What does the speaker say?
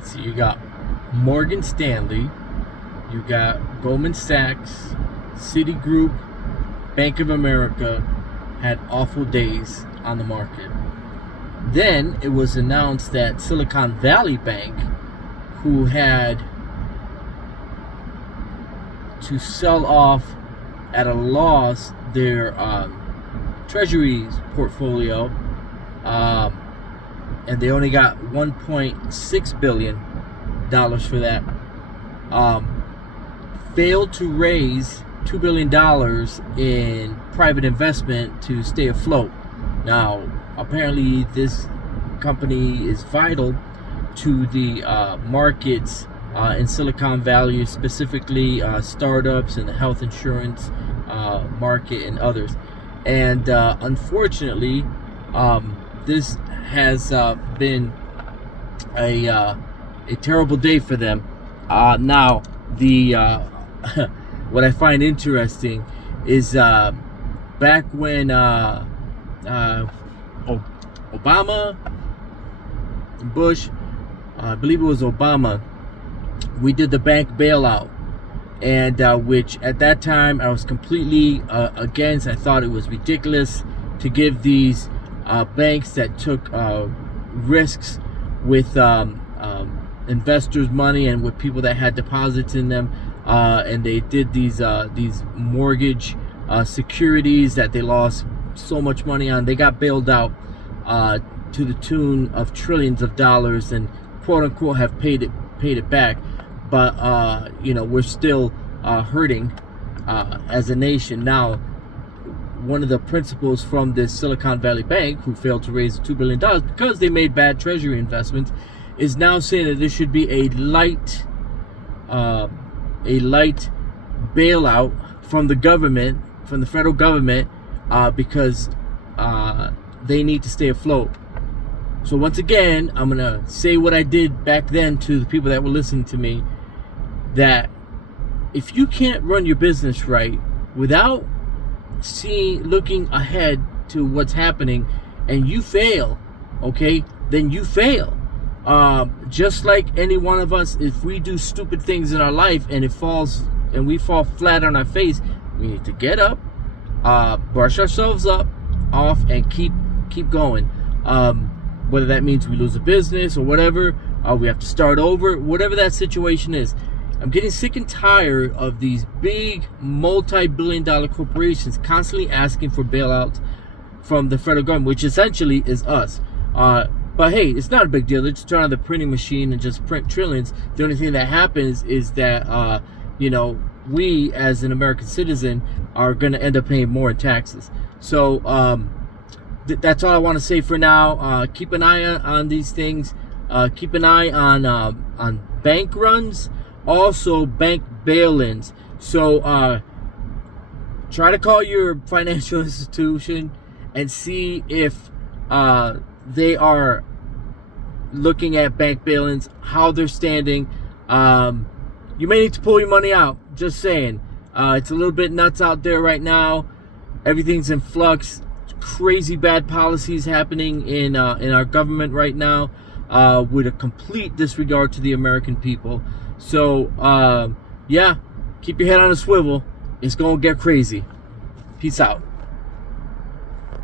let's see, you got Morgan Stanley, you got Goldman Sachs, Citigroup, Bank of America had awful days on the market. Then it was announced that Silicon Valley Bank, who had to sell off at a loss their treasuries portfolio, and they only got $1.6 billion for that, failed to raise $2 billion in private investment to stay afloat. Now, apparently this company is vital to the markets in Silicon Valley, specifically startups and the health insurance market and others. And unfortunately, this has been a terrible day for them. Now, the what I find interesting is back when Obama, Bush, I believe it was Obama, we did the bank bailout, and which at that time I was completely against. I thought it was ridiculous to give these banks that took risks with investors' money and with people that had deposits in them, and they did these mortgage securities that they lost so much money on. They got bailed out to the tune of trillions of dollars, and quote unquote have paid it back. But we're still hurting as a nation. Now, one of the principals from this Silicon Valley Bank, who failed to raise $2 billion because they made bad treasury investments, is now saying that there should be a light bailout from the government, from the federal government, because they need to stay afloat. So once again, I'm gonna say what I did back then to the people that were listening to me, that if you can't run your business right without looking ahead to what's happening, and you fail, okay, then you fail. Just like any one of us, if we do stupid things in our life and we fall flat on our face, we need to get up, brush ourselves off, and keep going. Whether that means we lose a business or whatever, we have to start over, whatever that situation is. I'm getting sick and tired of these big multi-billion-dollar corporations constantly asking for bailouts from the federal government, which essentially is us. But hey, it's not a big deal. They just turn on the printing machine and just print trillions. The only thing that happens is that we as an American citizen are going to end up paying more in taxes. So that's all I want to say for now. Keep an eye on these things. Keep an eye on bank runs, also bank bail-ins. So try to call your financial institution and see if they are looking at bank bail-ins, how they're standing. You may need to pull your money out. Just saying. It's a little bit nuts out there right now. Everything's in flux. Crazy bad policies happening in our government right now, with a complete disregard to the American people. So yeah, keep your head on a swivel. It's gonna get crazy. Peace out.